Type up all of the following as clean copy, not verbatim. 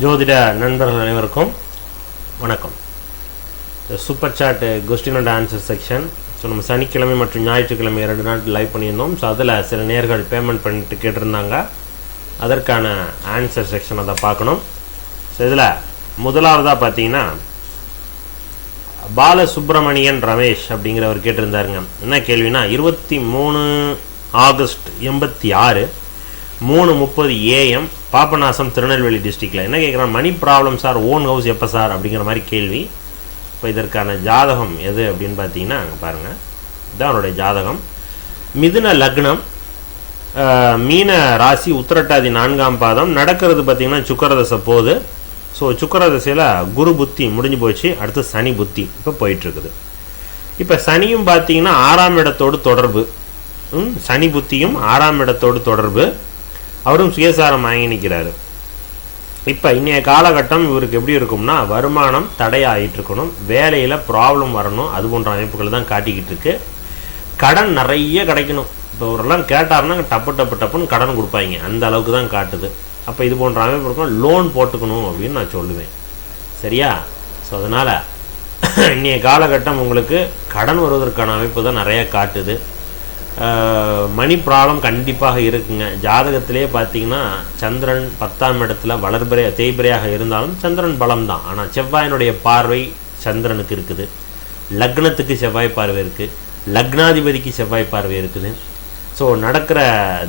ஜோதிட நண்பர்கள் அனைவருக்கும் வணக்கம். Super chat question and answer section. So நம்ம சனிக்கிழமை மற்றும் ஞாயிற்றுக்கிழமை 2 நாள் லைவ் பண்ணியிருந்தோம். ஸோ அதில் சில நேர்கள் பேமெண்ட் பண்ணிட்டு கேட்டிருந்தாங்க. அதற்கான ஆன்சர் செக்ஷன் அதை பார்க்கணும். ஸோ இதில் முதலாவதாக பார்த்தீங்கன்னா பாலசுப்ரமணியன் ரமேஷ் அப்படிங்கிறவர் கேட்டிருந்தாருங்க. என்ன கேள்வினா 23 ஆகஸ்ட் 86 3:30 AM பாபநாசம் திருநெல்வேலி டிஸ்ட்ரிக்டில். என்ன கேட்குறான், money problem sir, own house எப்போ சார் அப்படிங்கிற மாதிரி கேள்வி. இப்போ இதற்கான ஜாதகம் எது அப்படின்னு பார்த்தீங்கன்னா அங்கே பாருங்கள், இதுதான் அவருடைய ஜாதகம். மிதுன லக்னம், மீன ராசி, உத்திரட்டாதி 4ஆம் பாதம். நடக்கிறது பார்த்திங்கன்னா சுக்கரதசை போகுது. ஸோ சுக்கரதசையில் குரு புத்தி முடிஞ்சு போச்சு, அடுத்து சனி புத்தி இப்போ போயிட்டுருக்குது. இப்போ சனியும் பார்த்திங்கன்னா 6ஆம் இடத்தோடு தொடர்பு, சனி புத்தியும் 6ஆம் இடத்தோடு தொடர்பு. அவரும் சுயசாரம் வாங்கி நிற்கிறாரு. இப்போ இன்றைய காலகட்டம் இவருக்கு எப்படி இருக்கும்னா, வருமானம் தடையாகிட்டு இருக்கணும், வேலையில் ப்ராப்ளம் வரணும், அது போன்ற அமைப்புகள் தான் காட்டிக்கிட்டு இருக்கு. கடன் நிறைய கிடைக்கணும். இப்போ இவரெல்லாம் கேட்டாருன்னா டப்புன்னு கடன் கொடுப்பாங்க, அந்த அளவுக்கு தான் காட்டுது. அப்போ இது போன்ற அமைப்பு இருக்கும், லோன் போட்டுக்கணும் அப்படின்னு நான் சொல்லுவேன். சரியா? ஸோ அதனால் இன்றைய காலகட்டம் உங்களுக்கு கடன் வருவதற்கான அமைப்பு தான் நிறைய காட்டுது. மணி ப்ராப்ளம் கண்டிப்பாக இருக்குங்க. ஜாதகத்திலே பார்த்தீங்கன்னா சந்திரன் 10ஆம் இடத்துல வளர்பிறை தேய்பிரையாக இருந்தாலும் சந்திரன் பலம் தான். ஆனால் செவ்வாயினுடைய பார்வை சந்திரனுக்கு இருக்குது, லக்னத்துக்கு செவ்வாய் பார்வை இருக்குது, லக்னாதிபதிக்கு செவ்வாய் பார்வை இருக்குது. ஸோ நடக்கிற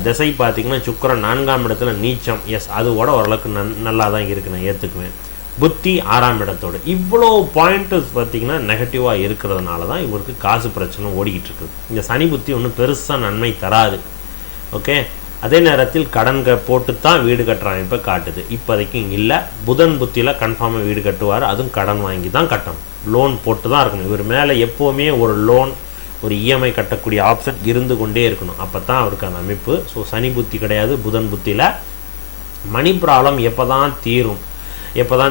திசை பார்த்திங்கன்னா சுக்கிரன் 4ஆம் இடத்துல நீச்சம். எஸ், அதோட ஓரளவுக்கு நல்லா தான் இருக்குது, நான் ஏற்றுக்குவேன். புத்தி 6ஆம் இடத்தோடு. இவ்வளோ பாயிண்ட்டு பார்த்திங்கன்னா நெகட்டிவாக இருக்கிறதுனால தான் இவருக்கு காசு பிரச்சனை ஓடிக்கிட்டு இருக்குது. இந்த சனி புத்தி ஒன்றும் பெருசாக நன்மை தராது. ஓகே, அதே நேரத்தில் கடன் போட்டு தான் வீடு கட்டுறாங்க இப்போ காட்டுது. இப்போதைக்கு இல்லை. புதன் புத்தியில் கன்ஃபார்மாக வீடு கட்டுவார், அதுவும் கடன் வாங்கி தான் கட்டணும், லோன் போட்டு தான் இருக்கணும். இவர் மேலே எப்போவுமே ஒரு லோன், ஒரு இஎம்ஐ கட்டக்கூடிய ஆப்ஷன் இருந்து கொண்டே இருக்கணும். அப்போ தான் அவருக்கு அந்த அமைப்பு. ஸோ சனி புத்தி கிடையாது, புதன் புத்தியில். மணி ப்ராப்ளம் எப்போ தான்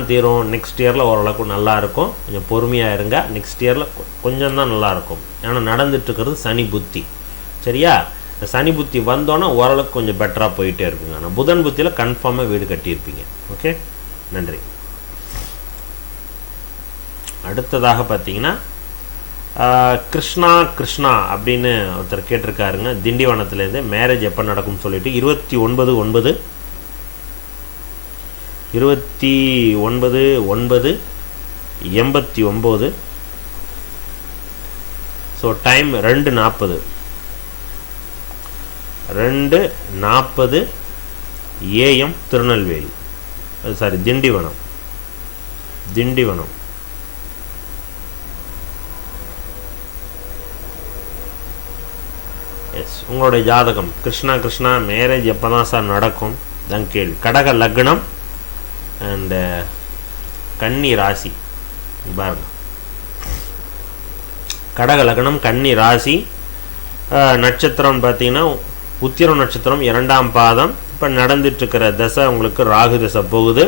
தீரும், நெக்ஸ்ட் இயரில் ஓரளவுக்கு நல்லாயிருக்கும். கொஞ்சம் பொறுமையாக இருங்க, நெக்ஸ்ட் இயரில் கொஞ்சம் தான் நல்லாயிருக்கும். ஏன்னா நடந்துட்டுருக்கிறது சனி புத்தி. சரியா? இந்த சனி புத்தி வந்தோன்னே ஓரளவுக்கு கொஞ்சம் பெட்டராக போயிட்டே இருக்குங்க. ஆனால் புதன் புத்தியில் கன்ஃபார்மாக வீடு கட்டியிருப்பீங்க. ஓகே, நன்றி. அடுத்ததாக பார்த்தீங்கன்னா கிருஷ்ணா அப்படின்னு ஒருத்தர் கேட்டிருக்காருங்க, திண்டிவனத்துலேருந்து. மேரேஜ் எப்போ நடக்கும்னு சொல்லிட்டு 29/9/89. So time 2:40 AM Tirunelveli, sorry Tindivanam. Yes, உங்களுடைய ஜாதகம் கிருஷ்ணா மேரேஜ் எப்போ தான் சார் நடக்கும் தான் கேள்வி. கடக லக்னம் அண்டு கன்னி ராசி. பாருங்க, கடக லக்னம் கன்னி ராசி. நட்சத்திரம் பார்த்தீங்கன்னா உத்திரம் நட்சத்திரம் 2ஆம் பாதம். இப்போ நடந்துட்டுருக்கிற தசை உங்களுக்கு ராகு தசை போகுது.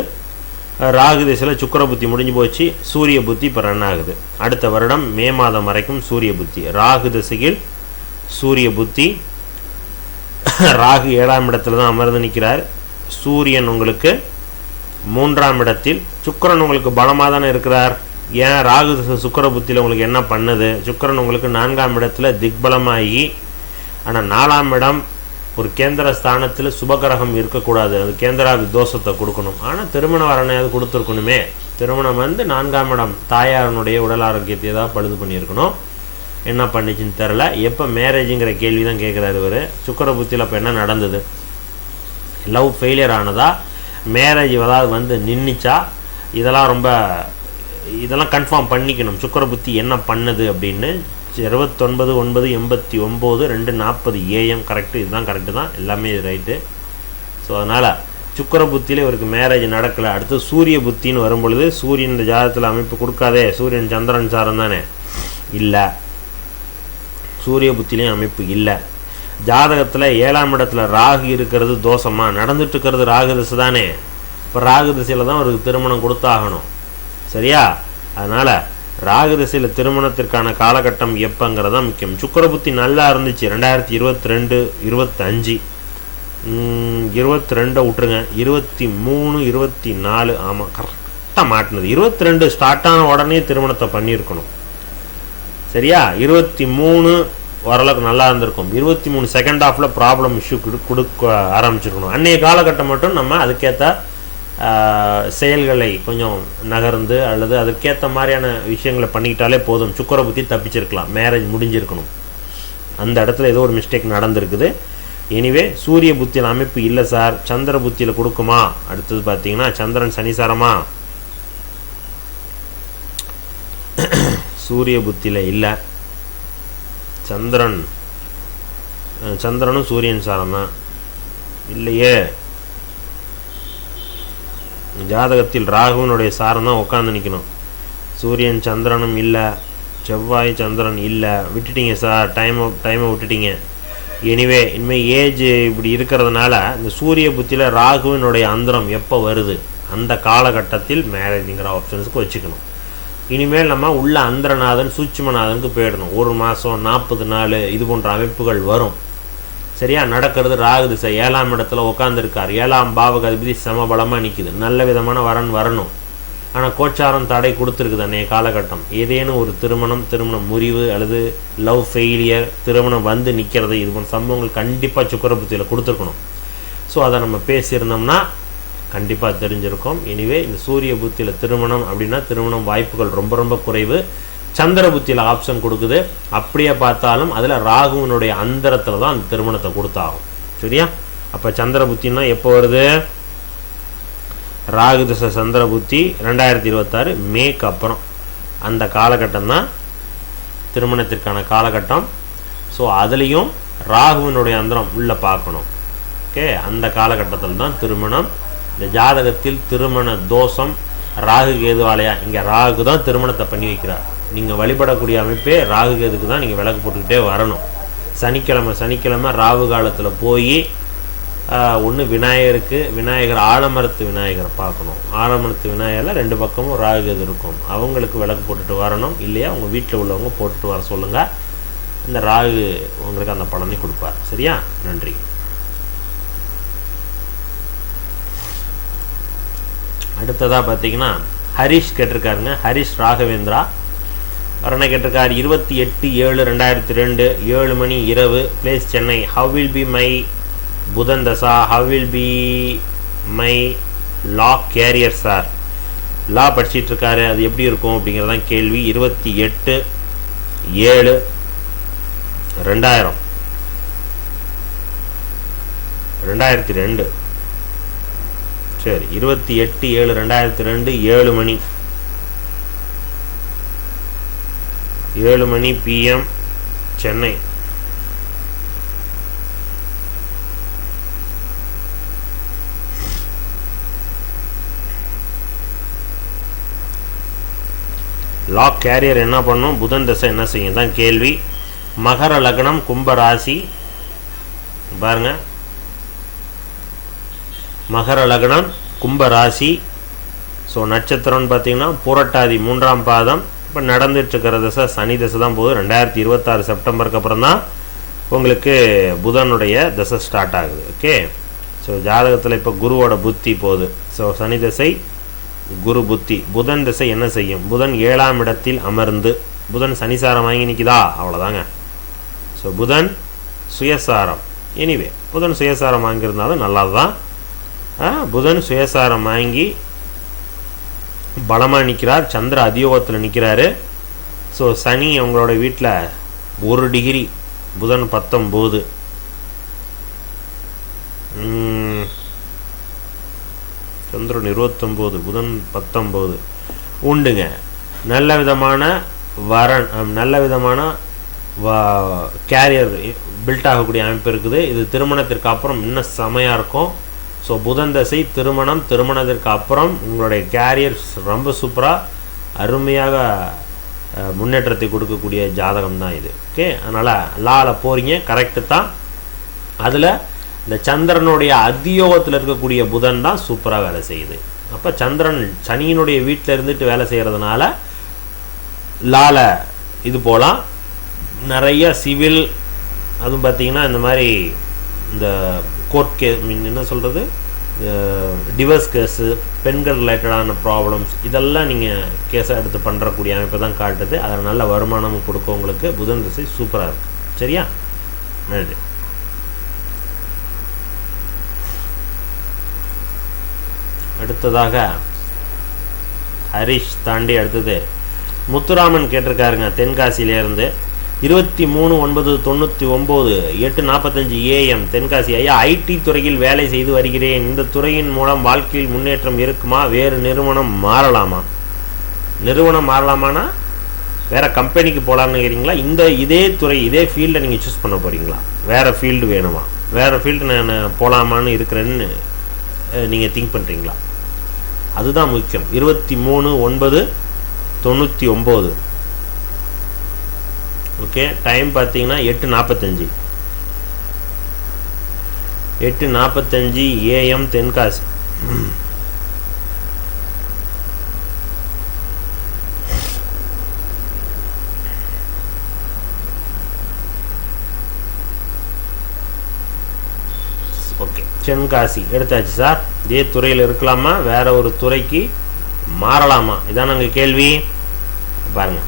ராகு திசையில் சுக்கிர புத்தி முடிஞ்சு போச்சு, சூரிய புத்தி இப்போ ரன் ஆகுது. அடுத்த வருடம் மே மாதம் வரைக்கும் சூரிய புத்தி. ராகு திசையில் சூரிய புத்தி. ராகு 7ஆம் இடத்துல தான் அமர்ந்து நிற்கிறார். சூரியன் உங்களுக்கு 3ஆம் இடத்தில். சுக்கிரன் உங்களுக்கு பலமாக தானே இருக்கிறார். ஏன் ராகு சுக்கிர புத்தியில் உங்களுக்கு என்ன பண்ணுது? சுக்கிரன் உங்களுக்கு 4ஆம் இடத்துல திக்பலமாகி, ஆனால் 4ஆம் இடம் ஒரு கேந்திர ஸ்தானத்தில் சுபகிரகம் இருக்கக்கூடாது, அது கேந்திராதி தோஷத்தை கொடுக்கணும். ஆனால் திருமண வரணையாவது கொடுத்துருக்கணுமே. திருமணம் 4ஆம் இடம் தாயாரனுடைய உடல் ஆரோக்கியத்தை ஏதாவது பழுது பண்ணியிருக்கணும். என்ன பண்ணிச்சுன்னு தெரில. எப்போ மேரேஜுங்கிற கேள்வி தான் கேட்குறாரு இவர். சுக்கிர புத்தியில் அப்போ என்ன நடந்தது? லவ் ஃபெயிலியர் ஆனதா, மேரேஜ் ஏதாவது நின்றுச்சா? இதெல்லாம் கன்ஃபார்ம் பண்ணிக்கணும். சுக்கிர புத்தி என்ன பண்ணுது அப்படின்னு. 29/9/89 2:40 AM கரெக்டு. இதுதான் கரெக்டு தான், எல்லாமே இது ரைட்டு. ஸோ அதனால் சுக்கிர புத்தியில் இவருக்கு மேரேஜ் நடக்கலை. அடுத்து சூரிய புத்தின்னு வரும்பொழுது சூரியன் இந்த ஜாதகத்தில் அமைப்பு கொடுக்காதே. சூரியன் சந்திரன் சாரம் தானே, இல்லை. சூரிய புத்திலையும் அமைப்பு இல்லை. ஜாதகத்தில் 7ஆம் இடத்துல ராகு இருக்கிறது தோஷமாக நடந்துட்டுருக்கிறது. ராகு திசை தானே. இப்போ ராகு திசையில் தான் அவருக்கு திருமணம் கொடுத்தாகணும். சரியா? அதனால் ராகு திசையில் திருமணத்திற்கான காலகட்டம் எப்போங்கிறதான் முக்கியம். சுக்கிர புத்தி நல்லா இருந்துச்சு 2022-25. 22 விட்டுருங்க, 23 24, ஆமாம் கரெக்டாக மாட்டினது. 22 ஸ்டார்ட் ஆன உடனே திருமணத்தை பண்ணியிருக்கணும், சரியா? 23 ஓரளவுக்கு நல்லா இருந்திருக்கும். 23 செகண்ட் ஹாஃபில் ப்ராப்ளம் இஷ்யூ கொடுக்க ஆரம்பிச்சிருக்கணும். அன்றைய காலகட்டம் மட்டும் நம்ம அதுக்கேற்ற செயல்களை கொஞ்சம் நகர்ந்து அல்லது அதுக்கேற்ற மாதிரியான விஷயங்களை பண்ணிக்கிட்டாலே போதும், சுக்கர புத்தி தப்பிச்சிருக்கலாம், மேரேஜ் முடிஞ்சிருக்கணும். அந்த இடத்துல ஏதோ ஒரு மிஸ்டேக் நடந்திருக்குது. எனிவே சூரிய புத்தியில் அமைப்பு இல்லை சார், சந்திர புத்தியில் கொடுக்குமா? அடுத்தது பார்த்தீங்கன்னா சந்திரன் சனிசாரமா? சூரிய புத்தியில் இல்லை, சந்திரனும் சூரியன் சாரம் தான் இல்லையே. ஜாதகத்தில் ராகுவனுடைய சாரம் தான் உட்காந்து நிற்கணும். சூரியன் சந்திரனும் இல்லை, செவ்வாய் சந்திரன் இல்லை, விட்டுட்டீங்க சார், டைமை விட்டுட்டீங்க. எனிவே இனிமேல் ஏஜ் இப்படி இருக்கிறதுனால இந்த சூரிய புத்தியில் ராகுவினுடைய அந்தரம் எப்போ வருது அந்த காலகட்டத்தில் மேரேஜுங்கிற ஆப்ஷன்ஸுக்கு வச்சுக்கணும். இனிமேல் நம்ம உள்ள அந்தரநாதன் சூட்சுமநாதனுக்கு போயிடணும். 1 மாதம் 40 நாள் இது போன்ற அமைப்புகள் வரும், சரியா? நடக்கிறது ராகு திசை 7ஆம் இடத்துல உட்காந்துருக்கார். 7ஆம் பாவக அதிபதி சம பலமாக நிற்குது. நல்ல விதமான வரன் வரணும். ஆனால் கோச்சாரம் தடை கொடுத்துருக்குது அன்றைய காலகட்டம். ஏதேனும் ஒரு திருமணம் முறிவு அல்லது லவ் ஃபெயிலியர், திருமணம் வந்து நிற்கிறது, இது போன்ற சம்பவங்கள் கண்டிப்பாக சுக்கிர புத்தியில் கொடுத்துருக்கணும். ஸோ அதை நம்ம பேசியிருந்தோம்னா கண்டிப்பாக தெரிஞ்சிருக்கும். எனிவே இந்த சூரிய புத்தியில் திருமணம் அப்படின்னா திருமணம் வாய்ப்புகள் ரொம்ப ரொம்ப குறைவு. சந்திர புத்தியில் ஆப்ஷன் கொடுக்குது. அப்படியே பார்த்தாலும் அதில் ராகுவினுடைய அந்தரத்தில் தான் அந்த திருமணத்தை கொடுத்தாகும், சரியா? அப்போ சந்திர புத்தின்னா எப்போ வருது? ராகு திசை சந்திர புத்தி 2026 மேக்கு அப்புறம் அந்த காலகட்டம் தான் திருமணத்திற்கான காலகட்டம். ஸோ அதுலேயும் ராகுவினுடைய அந்தரம் உள்ளே பார்க்கணும், ஓகே? அந்த காலகட்டத்தில் தான் திருமணம். இந்த ஜாதகத்தில் திருமண தோஷம் ராகு கேதுவாலயா, இங்கே ராகு தான் திருமணத்தை பண்ணி வைக்கிறார். நீங்கள் வழிபடக்கூடிய அமைப்பே ராகு கேதுக்கு தான் நீங்கள் விளக்கு போட்டுக்கிட்டே வரணும். சனிக்கிழமை ராகு காலத்தில் போய் ஒன்று விநாயகர் ஆலமரத்து விநாயகரை பார்க்கணும். ஆலமரத்து விநாயகரில் 2 பக்கமும் ராகு கேது இருக்கும், அவங்களுக்கு விளக்கு போட்டுட்டு வரணும். இல்லையா உங்கள் வீட்டில் உள்ளவங்க போட்டுட்டு வர சொல்லுங்கள். இந்த ராகு உங்களுக்கு அந்த பலனை கொடுப்பார், சரியா? நன்றி. அடுத்ததாக பார்த்தீங்கன்னா ஹரிஷ் கேட்டிருக்காருங்க. ஹரிஷ் ராகவேந்திரா வரனை கேட்டிருக்கார். 28/7/2002 7 மணி இரவு, place Chennai. How will be my புதன் தசா, how will be my law career sir? Law படிச்சிட்ருக்காரு, அது எப்படி இருக்கும் அப்படிங்கிறதான் கேள்வி. 28/7/2002 சரி, 28/7/2002 7 மணி PM சென்னை. லாக் கேரியர் என்ன பண்ணும், புதன் தசை என்ன செய்யும் தான் கேள்வி. மகர லக்னம் கும்ப ராசி பாருங்க, மகர லக்னம் கும்ப ராசி. ஸோ நட்சத்திரம்னு பார்த்தீங்கன்னா புரட்டாதி 3ஆம் பாதம். இப்போ நடந்துட்டுருக்கிற தசை சனி தசை தான் போகுது. 2026 செப்டம்பருக்கு அப்புறம் தான் உங்களுக்கு புதனுடைய தசை ஸ்டார்ட் ஆகுது, ஓகே? ஸோ ஜாதகத்தில் இப்போ குருவோட புத்தி போகுது. ஸோ சனி தசை குரு புத்தி. புதன் திசை என்ன செய்யும்? புதன் 7ஆம் இடத்தில் அமர்ந்து, புதன் சனிசாரம் வாங்கி நிற்கிதா, அவ்வளோதாங்க. ஸோ புதன் சுயசாரம். எனிவே புதன் சுயசாரம் வாங்கியிருந்தாலும் நல்லது தான். புதன் சுயசாரம் வாங்கி பலமாக நிற்கிறார், சந்திர அதியோகத்தில் நிற்கிறாரு. ஸோ சனி அவங்களோட வீட்டில் 1 டிகிரி, புதன் 19, சந்திரன் 29, புதன் 19 உண்டுங்க. நல்ல விதமான வரன், நல்ல விதமான கேரியர் பில்ட் ஆகக்கூடிய அமைப்பு இருக்குது. இது திருமணத்திற்கு அப்புறம் இன்னும் செமையாக இருக்கும். ஸோ புதன் தசை திருமணத்திற்கு அப்புறம் உங்களுடைய கேரியர் ரொம்ப சூப்பராக அருமையாக முன்னேற்றத்தை கொடுக்கக்கூடிய ஜாதகம் தான் இது, ஓகே? அதனால் லாவில் போகிறீங்க, கரெக்டு தான். அதில் இந்த சந்திரனுடைய அதியோகத்தில் இருக்கக்கூடிய புதன் தான் சூப்பராக வேலை செய்யுது. அப்போ சந்திரன் சனியினுடைய வீட்டில் இருந்துட்டு வேலை செய்கிறதுனால லால இது போகலாம். நிறைய சிவில், அதுவும் பார்த்திங்கன்னா இந்த மாதிரி இந்த கோர்ட் மீன் என்ன சொல்கிறது, டிவர்ஸ் கேஸு, பெண்கள் ரிலேட்டடான ப்ராப்ளம்ஸ், இதெல்லாம் நீங்கள் கேஸாக எடுத்து பண்ணுறக்கூடிய அமைப்பை தான் காட்டுது. அதில் நல்ல வருமானம் கொடுக்க உங்களுக்கு புதன் திசை சூப்பராக இருக்குது. சரியா? நன்றி. அடுத்ததாக ஹரிஷ் தாண்டி அடுத்தது முத்துராமன் கேட்டிருக்காருங்க தென்காசியிலேருந்து. 23/9/99 8:45 AM தென்காசி. ஐயா, ஐடி துறையில் வேலை செய்து வருகிறேன். இந்த துறையின் மூலம் வாழ்க்கையில் முன்னேற்றம் இருக்குமா? வேறு நிறுவனம் மாறலாமா? நிறுவனம் மாறலாமானா வேறு கம்பெனிக்கு போகலான்னு கேட்குறீங்களா? இதே துறை இதே ஃபீல்டை நீங்கள் சூஸ் பண்ண போகிறீங்களா? வேறு ஃபீல்டு வேணுமா? வேறு ஃபீல்டு நான் போகலாமான்னு இருக்கிறேன்னு நீங்கள் திங்க் பண்ணுறீங்களா? அதுதான் முக்கியம். 23/9/99. ஓகே, டைம் பார்த்தீங்கன்னா 8:45 AM தென்காசி. ஓகே, தென்காசி எடுத்தாச்சு சார். இதே துறையில் இருக்கலாமா, வேற ஒரு துறைக்கு மாறலாமா? இதான் நாங்கள் கேள்வி. பாருங்க,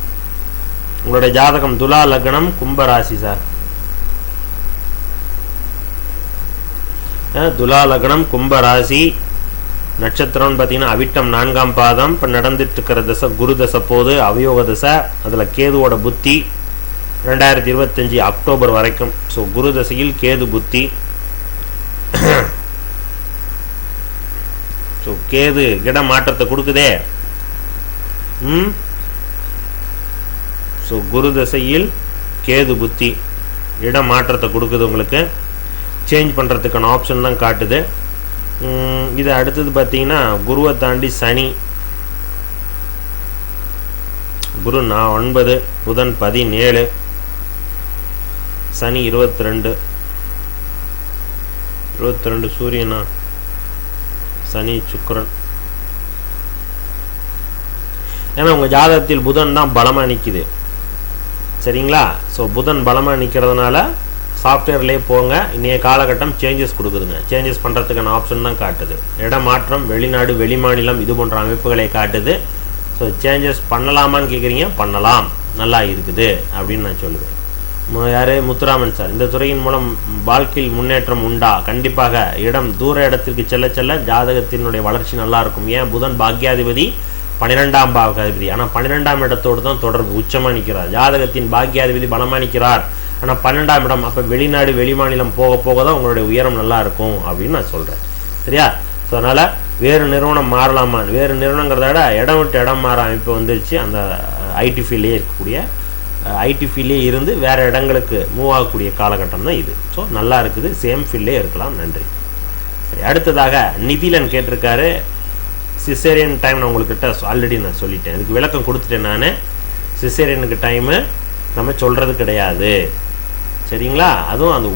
உங்களுடைய ஜாதகம் துலா லக்னம் கும்பராசி சார். துலா லக்னம் கும்பராசி. நட்சத்திரம்னு பார்த்தீங்கன்னா அவிட்டம் 4ஆம் பாதம். இப்போ நடந்துட்டு இருக்கிற தசை குரு தசை போது அவயோக தசை. அதில் கேதுவோட புத்தி 2025 அக்டோபர் வரைக்கும். ஸோ குரு தசையில் கேது புத்தி. ஸோ கேது இட மாற்றத்தை கொடுக்குதே. ஸோ குரு தசையில் கேது புத்தி இட மாற்றத்தை கொடுக்குது. உங்களுக்கு சேஞ்ச் பண்ணுறதுக்கான ஆப்ஷன் தான் காட்டுது. இது அடுத்தது பார்த்தீங்கன்னா குருவை தாண்டி சனி. குரு 9, புதன் 17, சனி 22 சூரியனா, சனி சுக்கிரன். ஏன்னா உங்கள் ஜாதகத்தில் புதன் தான் பலமாக நிற்கிது. சரிங்களா? ஸோ புதன் பலமாக நிற்கிறதுனால சாஃப்ட்வேர்லேயே போங்க. இன்றைய காலகட்டம் சேஞ்சஸ் கொடுக்குதுங்க. சேஞ்சஸ் பண்ணுறதுக்கான ஆப்ஷன் தான் காட்டுது. இடமாற்றம், வெளிநாடு, வெளிமாநிலம், இது போன்ற அமைப்புகளை காட்டுது. ஸோ சேஞ்சஸ் பண்ணலாமான்னு கேட்குறீங்க. பண்ணலாம், நல்லா இருக்குது அப்படின்னு நான் சொல்லுவேன். யார்? முத்துராமன் சார். இந்த துறையின் மூலம் வாழ்க்கையில் முன்னேற்றம் உண்டா? கண்டிப்பாக. தூர இடத்திற்கு செல்ல செல்ல ஜாதகத்தினுடைய வளர்ச்சி நல்லாயிருக்கும். ஏன்? புதன் பாக்யாதிபதி, 12ஆம் பாவகாதிபதி. ஆனால் 12ஆம் இடத்தோடு தான் தொடர்பு, உச்சமாக நிற்கிறார். ஜாதகத்தின் பாக்யாதிபதி பலமாக நிற்கிறார். ஆனால் 12ஆம் இடம். அப்போ வெளிநாடு, வெளிமாநிலம் போக போக தான் உங்களுடைய உயரம் நல்லா இருக்கும் அப்படின்னு நான் சொல்கிறேன். சரியா? ஸோ அதனால் வேறு நிறுவனம் மாறலாமா? வேறு நிறுவனங்கிறத விட இடம் விட்டு இடம் மாற அமைப்பு வந்துருச்சு. அந்த ஐடி ஃபீல்ட்லேயே இருக்கக்கூடிய ஐடி ஃபீல்ட்லேயே இருந்து வேறு இடங்களுக்கு மூவ் ஆகக்கூடிய காலகட்டம் தான் இது. ஸோ நல்லா இருக்குது. சேம் ஃபீல்ட்லே இருக்கலாம். நன்றி. சரி, அடுத்ததாக நிதிலன் கேட்டிருக்காரு. சிசேரியன் டைம் நான் உங்கள்கிட்ட ஆல்ரெடி நான் சொல்லிட்டேன். இதுக்கு விளக்கம் கொடுத்துட்டேன் நான். சிசேரியனுக்கு டைமு நம்ம சொல்கிறது கிடையாது. சரிங்களா? அதுவும் அந்த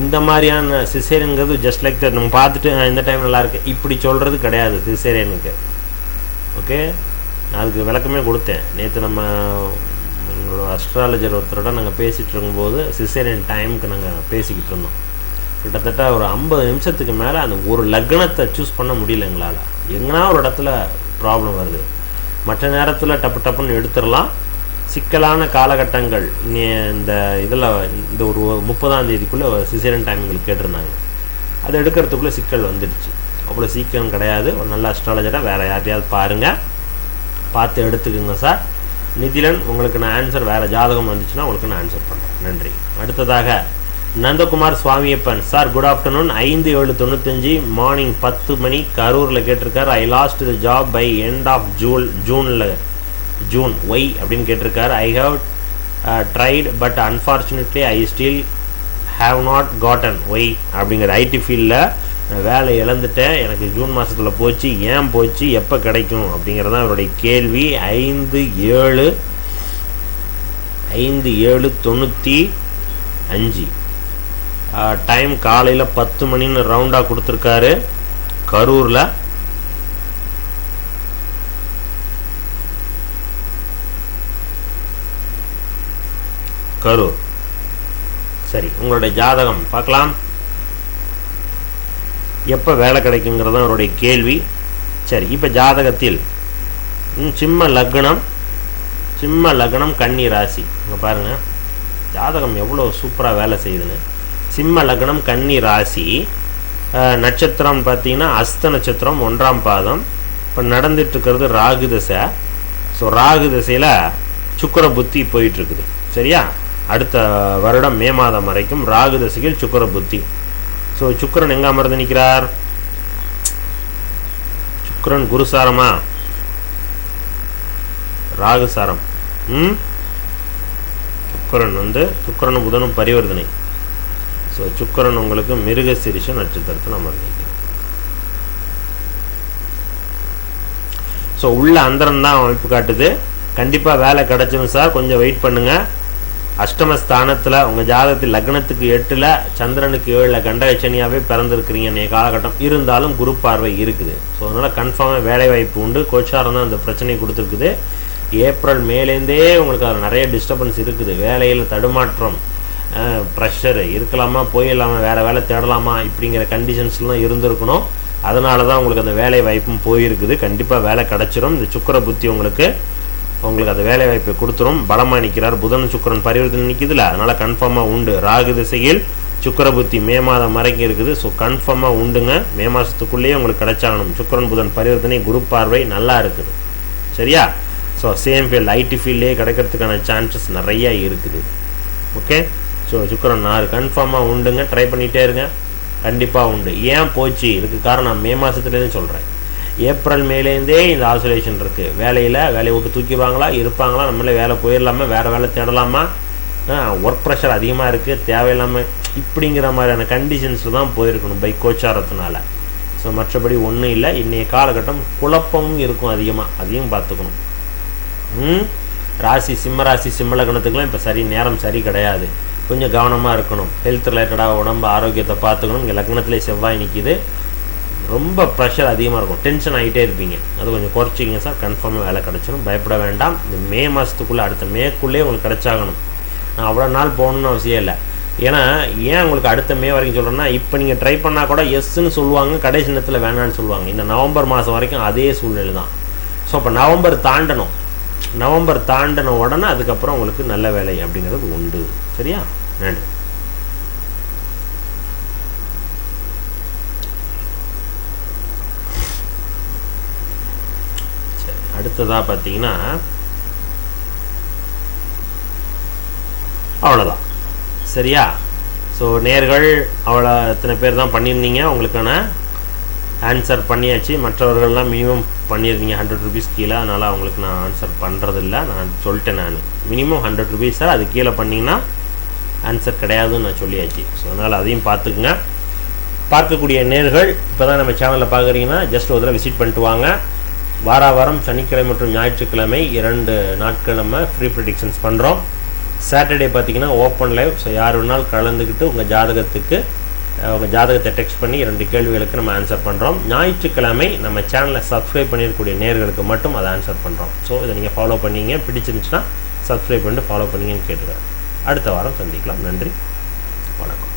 இந்த மாதிரியான சிசேரியனுங்கிறது ஜஸ்ட் லைக் தட் நம்ம பார்த்துட்டு இந்த டைம் நல்லாயிருக்கு இப்படி சொல்கிறது கிடையாது சிசேரியனுக்கு. ஓகே, நான் அதுக்கு விளக்கமே கொடுத்தேன். நேற்று நம்ம எங்களோட அஸ்ட்ராலஜர் ஒருத்தரோட நாங்கள் பேசிகிட்டு இருக்கும்போது சிசேரியன் டைமுக்கு நாங்கள் பேசிக்கிட்டு இருந்தோம். கிட்டத்தட்ட ஒரு 50 நிமிஷத்துக்கு மேலே அந்த ஒரு லக்னத்தை சூஸ் பண்ண முடியல எங்களால். எங்கன்னா ஒரு இடத்துல ப்ராப்ளம் வருது. மற்ற நேரத்தில் டப்பு டப்புன்னு எடுத்துடலாம். சிக்கலான காலகட்டங்கள் இந்த இதில் இந்த ஒரு 30ஆம் தேதிக்குள்ளே சிசேரியன் டைம் எங்களுக்கு கேட்டிருந்தாங்க. அதை எடுக்கிறதுக்குள்ளே சிக்கல் வந்துடுச்சு. அவ்வளோ சீக்கிரம் கிடையாது. ஒரு நல்ல அஸ்ட்ராலஜராக வேறு யார்ட்டையாவது பாருங்கள், பார்த்து எடுத்துக்குங்க சார். நிதிலன், உங்களுக்கு நான் ஆன்சர் வேறு ஜாதகம் வந்துச்சுன்னா உங்களுக்கு நான் ஆன்சர் பண்ணுறேன். நன்றி. அடுத்ததாக Nandakumar Swamiyappan sir, good afternoon. 5/7/95 morning 10 மணி கரூரில் கேட்டிருக்காரு. I lost the job by end of June why அப்படின்னு கேட்டிருக்காரு. I have tried but unfortunately I still have not gotten why அப்படிங்கிற ஐடி ஃபீல்டில் வேலை இழந்துட்டேன். எனக்கு ஜூன் மாதத்தில் போச்சு. ஏன் போச்சு, எப்போ கிடைக்கும் அப்படிங்கிறதான் அவருடைய கேள்வி. 5/7/95 டைம் காலையில் 10 மணின்னு ரவுண்டாக கொடுத்துருக்காரு. கரூரில். கரூர். சரி, உங்களுடைய ஜாதகம் பார்க்கலாம். எப்போ வேலை கிடைக்குங்கிறது தான் அவருடைய கேள்வி. சரி, இப்போ ஜாதகத்தில் சிம்ம லக்னம் கன்னி ராசி. இங்கே பாருங்கள் ஜாதகம் எவ்வளோ சூப்பராக வேலை செய்யுதுன்னு. சிம்ம லக்னம் கன்னி ராசி, நட்சத்திரம் பார்த்திங்கன்னா அஸ்த நட்சத்திரம் 1ஆம் பாதம். இப்போ நடந்துட்டுருக்கிறது ராகு தசை. ஸோ ராகு தசையில் சுக்கிர புத்தி போயிட்டுருக்குது. சரியா, அடுத்த வருடம் மே மாதம் வரைக்கும் ராகு தசையில் சுக்கிர புத்தி. ஸோ சுக்கிரன் எங்கே அமர்ந்து நிற்கிறார்? சுக்கிரன் குருசாரமா ராகுசாரம்? சுக்கிரன் புதனும் பரிவர்த்தனை. ஸோ சுக்கிரன் உங்களுக்கு மிருகசீரிஷ நட்சத்திரத்தில் அமர்ந்து நிற்கிறார். ஸோ உள்ள அந்தரம் தான் அமைப்பு காட்டுது. கண்டிப்பாக வேலை கிடச்சிடும் சார், கொஞ்சம் வெயிட் பண்ணுங்கள். அஷ்டமஸ்தானத்தில் உங்கள் ஜாதகத்தில் லக்னத்துக்கு 8ல் சந்திரனுக்கு 7ல் கண்டகச்சனியாகவே பிறந்திருக்கிறீங்க இன்றைய காலகட்டம். இருந்தாலும் குரு பார்வை இருக்குது. ஸோ அதனால் கன்ஃபார்மாக வேலை வாய்ப்பு உண்டு. கோச்சாரம் தான் அந்த பிரச்சனையை கொடுத்துருக்குது. ஏப்ரல் மேலேருந்தே உங்களுக்கு அதில் நிறைய டிஸ்டர்பன்ஸ் இருக்குது. வேலையில் தடுமாற்றம், ப்ரெஷர் இருக்கலாமா, போயிடலாமா, வேறு வேலை தேடலாமா, இப்படிங்கிற கண்டிஷன்ஸ்லாம் இருந்திருக்கணும். அதனால தான் உங்களுக்கு அந்த வேலை வாய்ப்பும் போயிருக்குது. கண்டிப்பாக வேலை கிடச்சிரும். இந்த சுக்கிர புத்தி உங்களுக்கு அந்த வேலை வாய்ப்பை கொடுத்துரும். பலமாக நிற்கிறார். புதன் சுக்கிரன் பரிவர்த்தனை நிற்குதுல, அதனால் கன்ஃபார்மாக உண்டு. ராகு திசையில் சுக்கிர புத்தி மே மாதம் வரைக்கும் இருக்குது. ஸோ கன்ஃபார்மாக உண்டுங்க. மே மாதத்துக்குள்ளேயே உங்களுக்கு கிடைச்சாகணும். சுக்கிரன் புதன் பரிவர்த்தனை, குரு பார்வை நல்லா இருக்குது. சரியா? ஸோ சேம் ஃபீல்டு ஐடி ஃபீல்ட்லேயே கிடைக்கிறதுக்கான சான்சஸ் நிறையா இருக்குது. ஓகே, ஸோ சுக்கிரன் 6 கன்ஃபார்மாக உண்டுங்க. ட்ரை பண்ணிகிட்டே இருங்க, கண்டிப்பாக உண்டு. ஏன் போச்சு? இதுக்கு காரணம் மே மாதத்துலேருந்து சொல்கிறேன். ஏப்ரல் மேலேருந்தே இந்த ஆசோலேஷன் இருக்குது. வேலையை விட்டு தூக்கிடுவாங்களா, இருப்பாங்களா, நம்மளே வேலை போயிடலாமா, வேறு வேலை தேடலாமா, ஒர்க் ப்ரெஷர் அதிகமாக இருக்குது, தேவையில்லாமல், இப்படிங்கிற மாதிரியான கண்டிஷன்ஸில் தான் போயிருக்கணும் பை கோச்சாரத்தினால. ஸோ மற்றபடி ஒன்றும் இல்லை. இன்றைய காலகட்டம் குழப்பமும் இருக்கும் அதிகமாக, அதையும் பார்த்துக்கணும். ராசி சிம்ம ராசி சிம்ம லக்னத்துக்குலாம் இப்போ நேரம் சரி கிடையாது. கொஞ்சம் கவனமாக இருக்கணும். ஹெல்த் ரிலேட்டடாக உடம்பு ஆரோக்கியத்தை பார்த்துக்கணும். இங்கே லக்னத்திலே செவ்வாய் நிற்கிது. ரொம்ப ப்ரெஷர் அதிகமாக இருக்கும், டென்ஷன் ஆகிட்டே இருப்பீங்க. அது கொஞ்சம் குறைச்சிக்கிங்க சார், கன்ஃபார்மாக வேலை கிடச்சிடும். பயப்பட வேண்டாம். இந்த மே மாதத்துக்குள்ளே, அடுத்த மேக்குள்ளே உங்களுக்கு கிடச்சாகணும். நான் அவ்வளோ நாள் போகணுன்னு அவசியம் இல்லை. ஏன்னா ஏன் உங்களுக்கு அடுத்த மே வரைக்கும் சொல்கிறேன்னா, இப்போ நீங்கள் ட்ரை பண்ணால் கூட எஸ்ன்னு சொல்லுவாங்க, கடைசி நேரத்தில் வேணான்னு சொல்லுவாங்க. இந்த நவம்பர் மாதம் வரைக்கும் அதே சூழ்நிலை தான். ஸோ அப்போ நவம்பர் தாண்டின உடனே அதுக்கப்புறம் உங்களுக்கு நல்ல வேலை அப்படிங்கிறது உண்டு. சரியா? நன்றி. அடுத்ததாக பார்த்தீங்கன்னா அவ்வளோதான். சரியா? ஸோ நேர்கள் அவ்வளோ எத்தனை பேர் தான் பண்ணியிருந்தீங்க, உங்களுக்கான ஆன்சர் பண்ணியாச்சு. மற்றவர்கள்லாம் மினிமம் பண்ணியிருந்தீங்க 100 rupees கீழே. அதனால் அவங்களுக்கு நான் ஆன்சர் பண்ணுறதில்ல. நான் சொல்லிட்டேன், நான் மினிமம் 100 rupees சார், அது கீழே பண்ணிங்கன்னா ஆன்சர் கிடையாதுன்னு நான் சொல்லியாச்சு. ஸோ அதனால் அதையும் பார்த்துக்குங்க. பார்க்கக்கூடிய நேர்கள் இப்போ தான் நம்ம சேனலில் பார்க்குறீங்கன்னா ஜஸ்ட் ஒரு தடவை விசிட் பண்ணிட்டு வாங்க. வாரம் சனிக்கிழமை மற்றும் ஞாயிற்றுக்கிழமை 2 நாட்கள் நம்ம ஃப்ரீ ப்ரெடிக்ஷன்ஸ் பண்ணுறோம். சாட்டர்டே பார்த்திங்கன்னா ஓப்பன் லைவ். ஸோ யார் வேணாலும் கலந்துக்கிட்டு உங்கள் ஜாதகத்தை டெக்ஸ்ட் பண்ணி 2 கேள்விகளுக்கு நம்ம ஆன்சர் பண்ணுறோம். ஞாயிற்றுக்கிழமை நம்ம சேனலை சப்ஸ்கிரைப் பண்ணியிருக்கக்கூடிய நேர்களுக்கு மட்டும் அதை ஆன்சர் பண்ணுறோம். ஸோ இதை நீங்கள் ஃபாலோ பண்ணிங்க, பிடிச்சிருந்துச்சுன்னா சப்ஸ்கிரைப் பண்ணிட்டு ஃபாலோ பண்ணிங்கன்னு கேட்டுக்கிறேன். அடுத்த வாரம் சந்திக்கலாம். நன்றி, வணக்கம்.